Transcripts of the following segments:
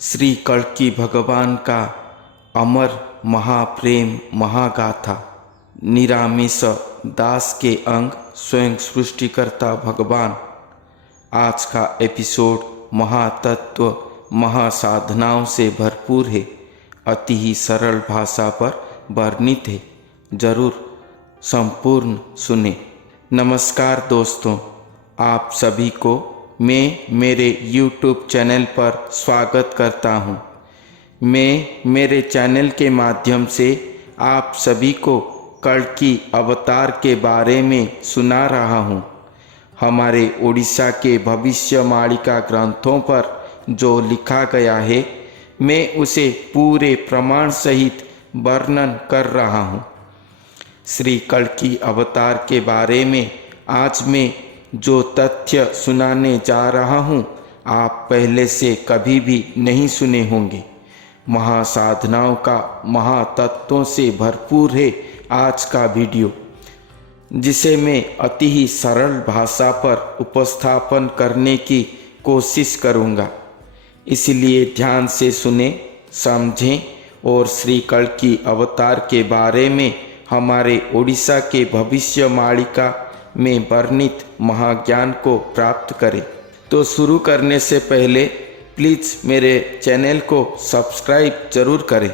श्री कल्कि भगवान का अमर महाप्रेम महागाथा। निरामिष दास के अंग स्वयं सृष्टिकर्ता भगवान। आज का एपिसोड महातत्व महासाधनाओं से भरपूर है, अति ही सरल भाषा पर वर्णित है। जरूर संपूर्ण सुने। नमस्कार दोस्तों, आप सभी को मैं मेरे YouTube चैनल पर स्वागत करता हूं। मैं मेरे चैनल के माध्यम से आप सभी को कल्कि अवतार के बारे में सुना रहा हूं। हमारे उड़ीसा के भविष्यवाणिका ग्रंथों पर जो लिखा गया है, मैं उसे पूरे प्रमाण सहित वर्णन कर रहा हूं। श्री कल्कि अवतार के बारे में आज मैं जो तथ्य सुनाने जा रहा हूँ, आप पहले से कभी भी नहीं सुने होंगे। महासाधनाओं का महातत्वों से भरपूर है आज का वीडियो, जिसे मैं अति ही सरल भाषा पर उपस्थापन करने की कोशिश करूँगा। इसलिए ध्यान से सुने, समझें और श्री कल्कि अवतार के बारे में हमारे उड़ीसा के भविष्यवाणिका में वर्णित महाज्ञान को प्राप्त करें। तो शुरू करने से पहले प्लीज़ मेरे चैनल को सब्सक्राइब जरूर करें।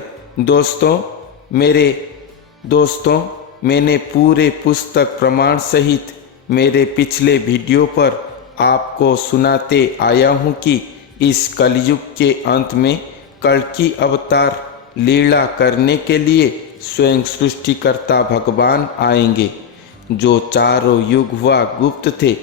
दोस्तों मैंने पूरे पुस्तक प्रमाण सहित मेरे पिछले वीडियो पर आपको सुनाते आया हूँ कि इस कलयुग के अंत में कल्कि अवतार लीला करने के लिए स्वयं सृष्टिकर्ता भगवान आएंगे, जो चारों युग हुआ गुप्त थे,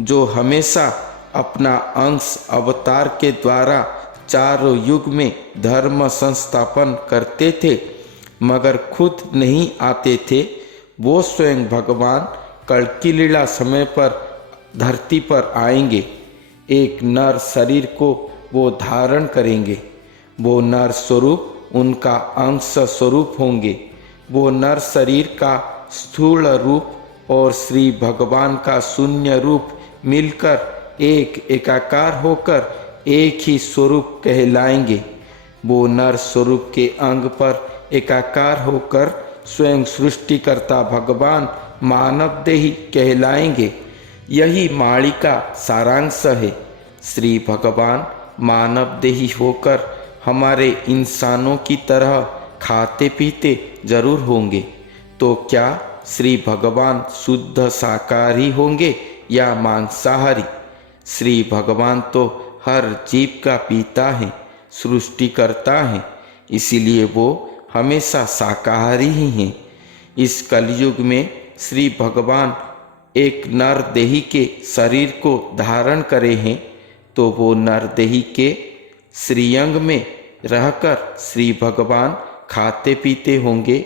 जो हमेशा अपना अंश अवतार के द्वारा चारों युग में धर्म संस्थापन करते थे, मगर खुद नहीं आते थे। वो स्वयं भगवान कल्कि लीला समय पर धरती पर आएंगे। एक नर शरीर को वो धारण करेंगे। वो नर स्वरूप उनका अंश स्वरूप होंगे। वो नर शरीर का स्थूल रूप और श्री भगवान का शून्य रूप मिलकर एक एकाकार होकर एक ही स्वरूप कहलाएंगे। वो नर स्वरूप के अंग पर एकाकार होकर स्वयं सृष्टिकर्ता भगवान मानवदेही कहलाएंगे। यही माणिका सारांश है। श्री भगवान मानवदेही होकर हमारे इंसानों की तरह खाते पीते जरूर होंगे। तो क्या श्री भगवान शुद्ध शाकाहारी होंगे या मांसाहारी? श्री भगवान तो हर जीव का पिता है, सृष्टिकर्ता हैं, इसीलिए वो हमेशा शाकाहारी ही हैं। इस कलयुग में श्री भगवान एक नरदेही के शरीर को धारण करे हैं, तो वो नरदेही के श्रीअंग में रहकर श्री भगवान खाते पीते होंगे,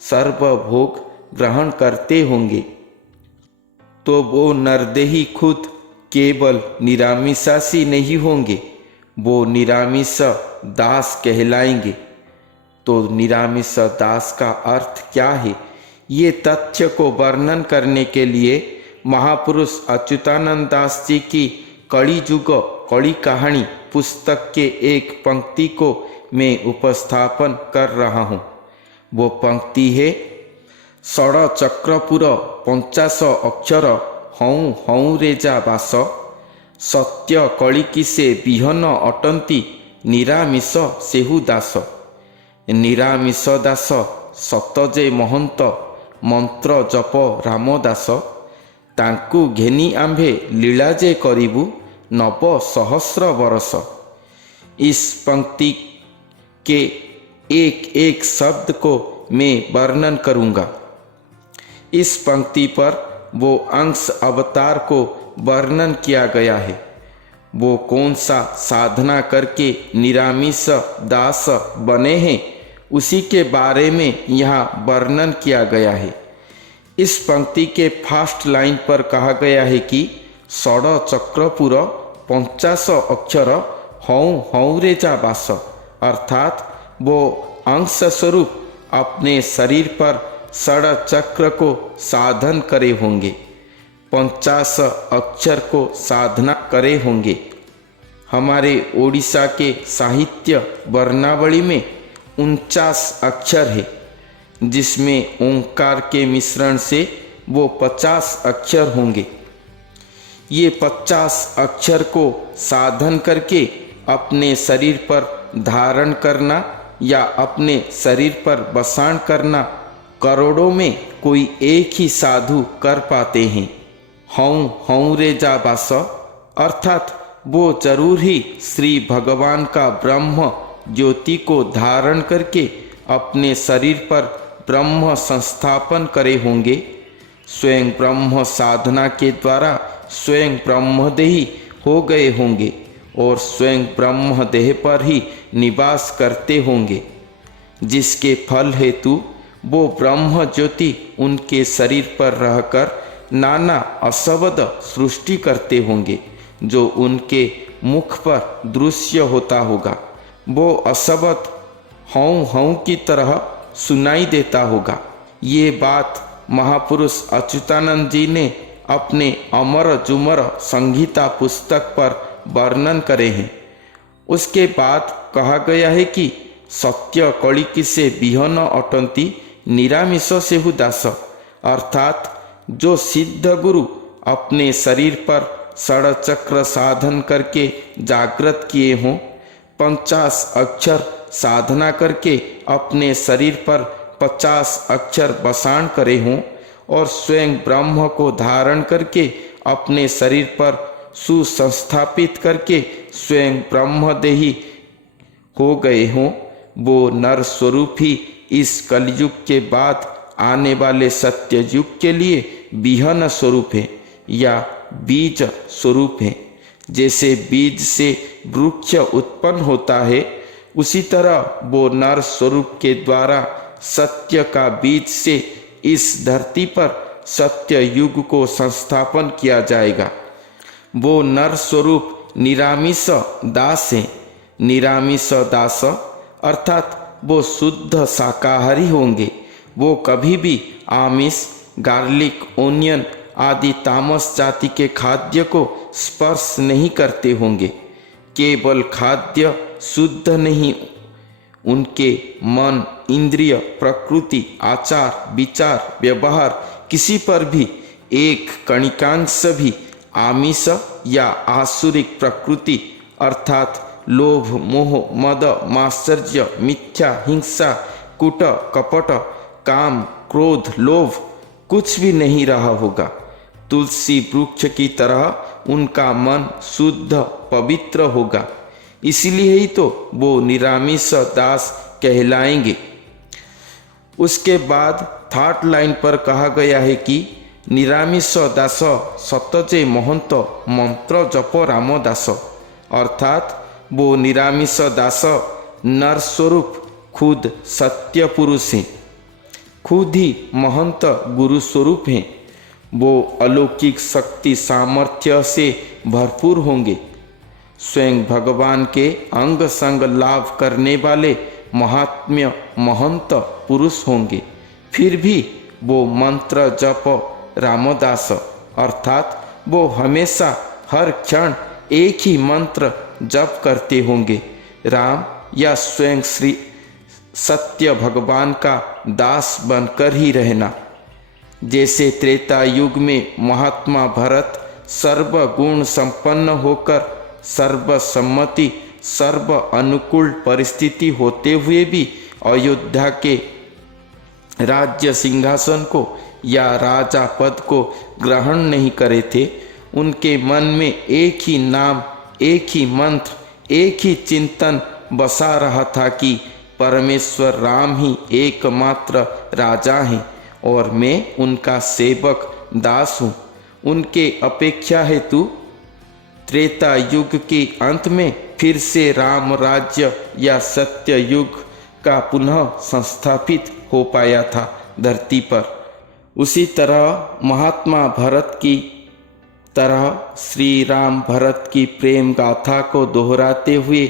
सर्वभोग ग्रहण करते होंगे। तो वो नरदेही खुद केवल निरामिषासी नहीं होंगे, वो निरामिष दास कहलाएंगे। तो निरामिष दास का अर्थ क्या है? ये तथ्य को वर्णन करने के लिए महापुरुष अच्युतानंद दास जी की कलियुग कली कहानी पुस्तक के एक पंक्ति को मैं उपस्थापन कर रहा हूँ। वो पंक्ति है, षड़ चक्रपुर 50 अक्षर हऊँ हऊँ रेजा बास, सत्य कलिकि से विहन अटंती निरामिष सेहु दास। निरामिष दास सतजे महंत मंत्र जप रामदास, तांकु घेनी आंभे लीला जे करिबु 9 सहस्र बरस। इस पंक्ति के एक एक शब्द को मैं वर्णन करूँगा। इस पंक्ति पर वो अंश अवतार को वर्णन किया गया है। वो कौन सा साधना करके निरामिष दास बने हैं, उसी के बारे में यहाँ वर्णन किया गया है। इस पंक्ति के फर्स्ट लाइन पर कहा गया है कि षड़ चक्रपुर 50 अक्षर हऊँ हऊँ रेजा बास, अर्थात वो अंश स्वरूप अपने शरीर पर षड़ चक्र को साधन करे होंगे, 50 अक्षर को साधना करे होंगे। हमारे ओडिशा के साहित्य वर्णावली में 49 अक्षर है, जिसमें ओंकार के मिश्रण से वो 50 अक्षर होंगे। ये 50 अक्षर को साधन करके अपने शरीर पर धारण करना या अपने शरीर पर बसाण करना करोड़ों में कोई एक ही साधु कर पाते हैं। हऊँ हऊँ रे जा बास, अर्थात वो जरूर ही श्री भगवान का ब्रह्म ज्योति को धारण करके अपने शरीर पर ब्रह्म संस्थापन करे होंगे। स्वयं ब्रह्म साधना के द्वारा स्वयं ब्रह्मदेही हो गए होंगे और स्वयं ब्रह्मदेह पर ही निवास करते होंगे, जिसके फल हेतु वो ब्रह्म ज्योति उनके शरीर पर रहकर नाना अशब्द सृष्टि करते होंगे, जो उनके मुख पर दृश्य होता होगा। वो अशब्द हऊँ हऊँ की तरह सुनाई देता होगा। ये बात महापुरुष अच्युतानंद जी ने अपने अमर जुमर संहिता पुस्तक पर वर्णन करे हैं। उसके बाद कहा गया है कि सत्य कलिकी से विहन अटंती निरामिष सेहु दास, अर्थात जो सिद्ध गुरु अपने शरीर पर षडचक्र साधन करके जागृत किए हों, 50 अक्षर साधना करके अपने शरीर पर 50 अक्षर बसाण करे हों और स्वयं ब्रह्म को धारण करके अपने शरीर पर सुसंस्थापित करके स्वयं ब्रह्मदेही हो गए हों, वो नर स्वरूप ही इस कलयुग के बाद आने वाले सत्य युग के लिए विहन स्वरूप है या बीज स्वरूप है। जैसे बीज से वृक्ष उत्पन्न होता है, उसी तरह वो नर स्वरूप के द्वारा सत्य का बीज से इस धरती पर सत्य युग को संस्थापन किया जाएगा। वो नर स्वरूप निरामिष दास है। निरामिष दास अर्थात वो शुद्ध शाकाहारी होंगे। वो कभी भी आमिष, गार्लिक, ओनियन आदि तामस जाति के खाद्य को स्पर्श नहीं करते होंगे। केवल खाद्य शुद्ध नहीं, उनके मन, इंद्रिय, प्रकृति, आचार, विचार, व्यवहार किसी पर भी एक कणिकांश भी आमिष या आसुरिक प्रकृति अर्थात लोभ, मोह, मद, मात्सर्य, मिथ्या, हिंसा, कुट, कपट, काम, क्रोध, लोभ कुछ भी नहीं रहा होगा। तुलसी वृक्ष की तरह उनका मन शुद्ध पवित्र होगा। इसलिए ही तो वो निरामिष दास कहलाएंगे। उसके बाद थर्ड लाइन पर कहा गया है कि निरामिष दास सतजे महंत मंत्र जप राम दास, अर्थात वो निरामिष दास नर स्वरूप खुद सत्य पुरुष हैं, खुद ही महंत गुरु स्वरूप हैं। वो अलौकिक शक्ति सामर्थ्य से भरपूर होंगे। स्वयं भगवान के अंग संग लाभ करने वाले महात्म्य महंत पुरुष होंगे। फिर भी वो मंत्र जप रामदास, अर्थात वो हमेशा हर क्षण एक ही मंत्र जप करते होंगे, राम या स्वयं श्री सत्य भगवान का दास बनकर ही रहना। जैसे त्रेता युग में महात्मा भरत सर्वगुण संपन्न होकर सर्वसम्मति सर्व अनुकूल परिस्थिति होते हुए भी अयोध्या के राज्य सिंहासन को या राजा पद को ग्रहण नहीं करे थे। उनके मन में एक ही नाम, एक ही मंत्र, एक ही चिंतन बसा रहा था कि परमेश्वर राम ही एकमात्र राजा हैं और मैं उनका सेवक दास हूँ। उनके अपेक्षा हेतु त्रेता युग के अंत में फिर से राम राज्य या सत्य युग का पुनः संस्थापित हो पाया था धरती पर। उसी तरह महात्मा भरत की तरह श्री राम भरत की प्रेम गाथा को दोहराते हुए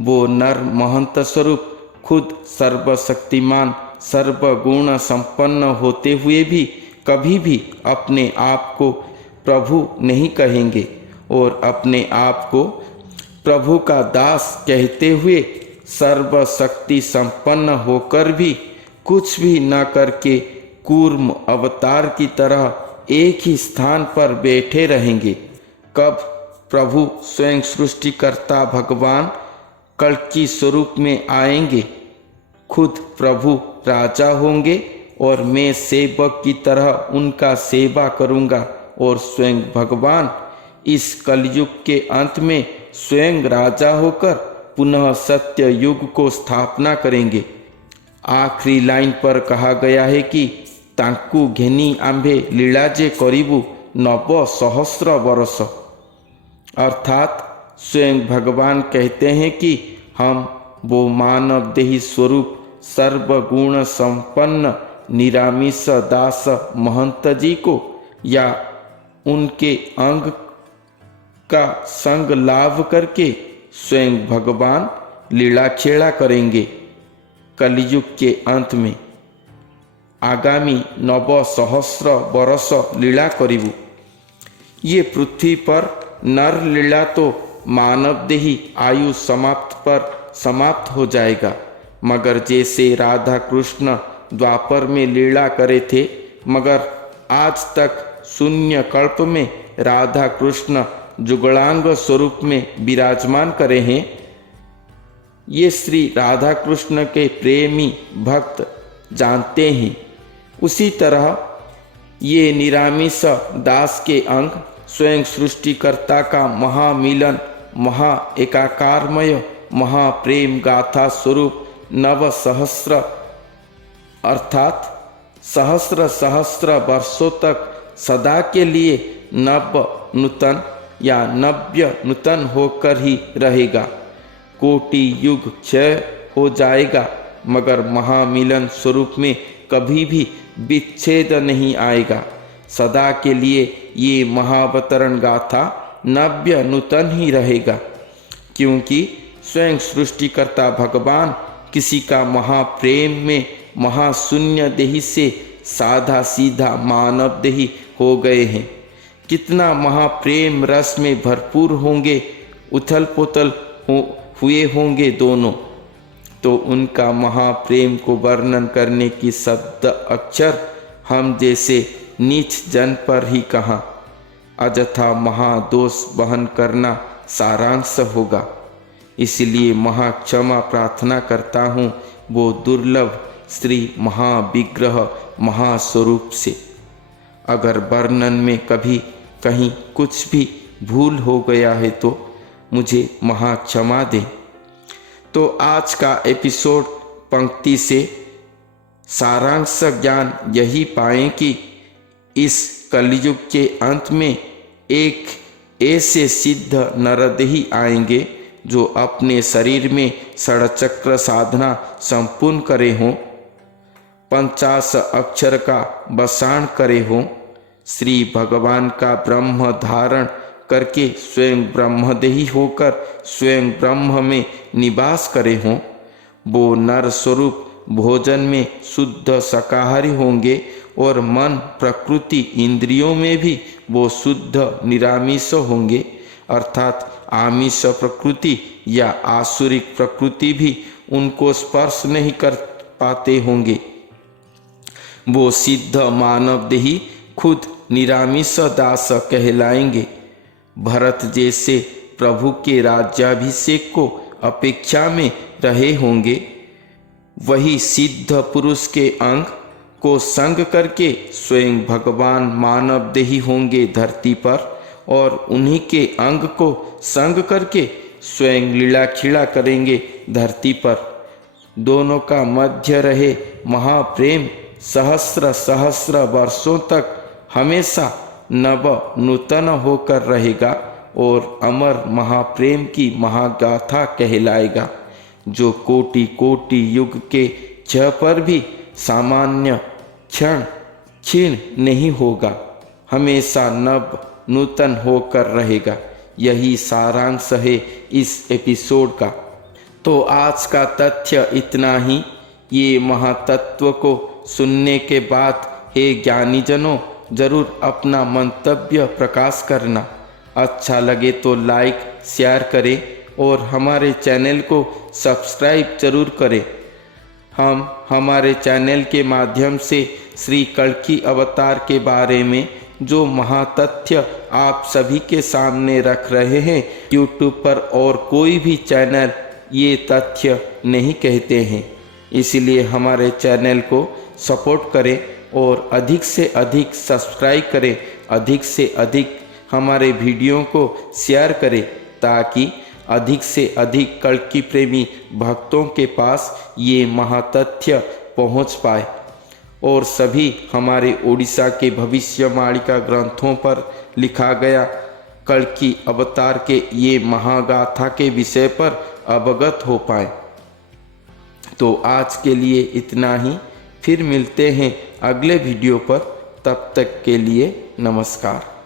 वो नर महंत स्वरूप खुद सर्वशक्तिमान सर्वगुण संपन्न होते हुए भी कभी भी अपने आप को प्रभु नहीं कहेंगे और अपने आप को प्रभु का दास कहते हुए सर्वशक्ति संपन्न होकर भी कुछ भी न करके कूर्म अवतार की तरह एक ही स्थान पर बैठे रहेंगे। कब प्रभु स्वयं सृष्टिकर्ता भगवान कल्कि स्वरूप में आएंगे, खुद प्रभु राजा होंगे और मैं सेवक की तरह उनका सेवा करूंगा और स्वयं भगवान इस कलयुग के अंत में स्वयं राजा होकर पुनः सत्य युग को स्थापना करेंगे। आखिरी लाइन पर कहा गया है कि तांकु घेनी आंभे लीला जे करिबु 900 वर्ष, अर्थात स्वयं भगवान कहते हैं कि हम वो मानव देही स्वरूप सर्वगुण संपन्न निरामिष दास महंत जी को या उनके अंग का संग लाभ करके स्वयं भगवान लीला खेला करेंगे। कलयुग के अंत में आगामी 900 वर्ष लीला करिबु। ये पृथ्वी पर नर लीला तो मानव देही आयु समाप्त पर समाप्त हो जाएगा, मगर जैसे राधा कृष्ण द्वापर में लीला करे थे, मगर आज तक शून्य कल्प में राधा कृष्ण जुगलांग स्वरूप में विराजमान करे हैं। ये श्री राधा कृष्ण के प्रेमी भक्त जानते हैं। उसी तरह ये निरामिष दास के अंग स्वयं सृष्टिकर्ता का महामिलन महा एकाकारमय महाप्रेम गाथा स्वरूप 900 अर्थात सहस्र वर्षों तक सदा के लिए नव नूतन या नव्य नूतन होकर ही रहेगा। कोटि युग क्षय हो जाएगा, मगर महामिलन स्वरूप में कभी भी विच्छेद नहीं आएगा। सदा के लिए ये महावतरण गाथा नव्य नूतन ही रहेगा, क्योंकि स्वयं सृष्टिकर्ता भगवान किसी का महाप्रेम में महाशून्य देही से साधा सीधा मानव देही हो गए हैं। कितना महाप्रेम रस में भरपूर होंगे, उथल पुथल हुए होंगे दोनों, तो उनका महाप्रेम को वर्णन करने की शब्द अक्षर हम जैसे नीच जन पर ही कहाँ, अजथा महादोष वहन करना सारांश होगा। इसलिए महाक्षमा प्रार्थना करता हूँ वो दुर्लभ श्री महाविग्रह महास्वरूप से। अगर वर्णन में कभी कहीं कुछ भी भूल हो गया है तो मुझे महाक्षमा दें। तो आज का एपिसोड पंक्ति से सारांश ज्ञान यही पाएं कि इस कलयुग के अंत में एक ऐसे सिद्ध नरदेही आएंगे जो अपने शरीर में षडचक्र साधना संपूर्ण करे हों, 50 अक्षर का बसाण करे हों, श्री भगवान का ब्रह्म धारण करके स्वयं ब्रह्मदेही होकर स्वयं ब्रह्म में निवास करे हों। वो नर स्वरूप भोजन में शुद्ध शाकाहारी होंगे और मन प्रकृति इंद्रियों में भी वो शुद्ध निरामिष होंगे, अर्थात आमिष प्रकृति या आसुरिक प्रकृति भी उनको स्पर्श नहीं कर पाते होंगे। वो सिद्ध मानव देही खुद निरामिष दास कहलाएंगे। भरत जैसे प्रभु के राज्याभिषेक को अपेक्षा में रहे होंगे, वही सिद्ध पुरुष के अंग को संग करके स्वयं भगवान मानव देही होंगे धरती पर, और उन्हीं के अंग को संग करके स्वयं लीला खीला करेंगे धरती पर। दोनों का मध्य रहे महाप्रेम सहस्र वर्षों तक हमेशा नव नूतन होकर रहेगा और अमर महाप्रेम की महागाथा कहलाएगा, जो कोटि कोटि युग के क्षय पर भी सामान्य क्षण क्षीण नहीं होगा, हमेशा नव नूतन होकर रहेगा। यही सारांश है इस एपिसोड का। तो आज का तथ्य इतना ही। ये महातत्व को सुनने के बाद हे ज्ञानीजनों जरूर अपना मंतव्य प्रकाश करना। अच्छा लगे तो लाइक शेयर करें और हमारे चैनल को सब्सक्राइब जरूर करें। हम हमारे चैनल के माध्यम से श्री कल्कि अवतार के बारे में जो महातथ्य आप सभी के सामने रख रहे हैं, यूट्यूब पर और कोई भी चैनल ये तथ्य नहीं कहते हैं। इसलिए हमारे चैनल को सपोर्ट करें और अधिक से अधिक सब्सक्राइब करें, अधिक से अधिक हमारे वीडियो को शेयर करें, ताकि अधिक से अधिक कल्कि प्रेमी भक्तों के पास ये महातथ्य पहुंच पाए और सभी हमारे ओडिशा के भविष्यवाणिका ग्रंथों पर लिखा गया कल्कि अवतार के ये महागाथा के विषय पर अवगत हो पाए। तो आज के लिए इतना ही, फिर मिलते हैं अगले वीडियो पर। तब तक के लिए नमस्कार।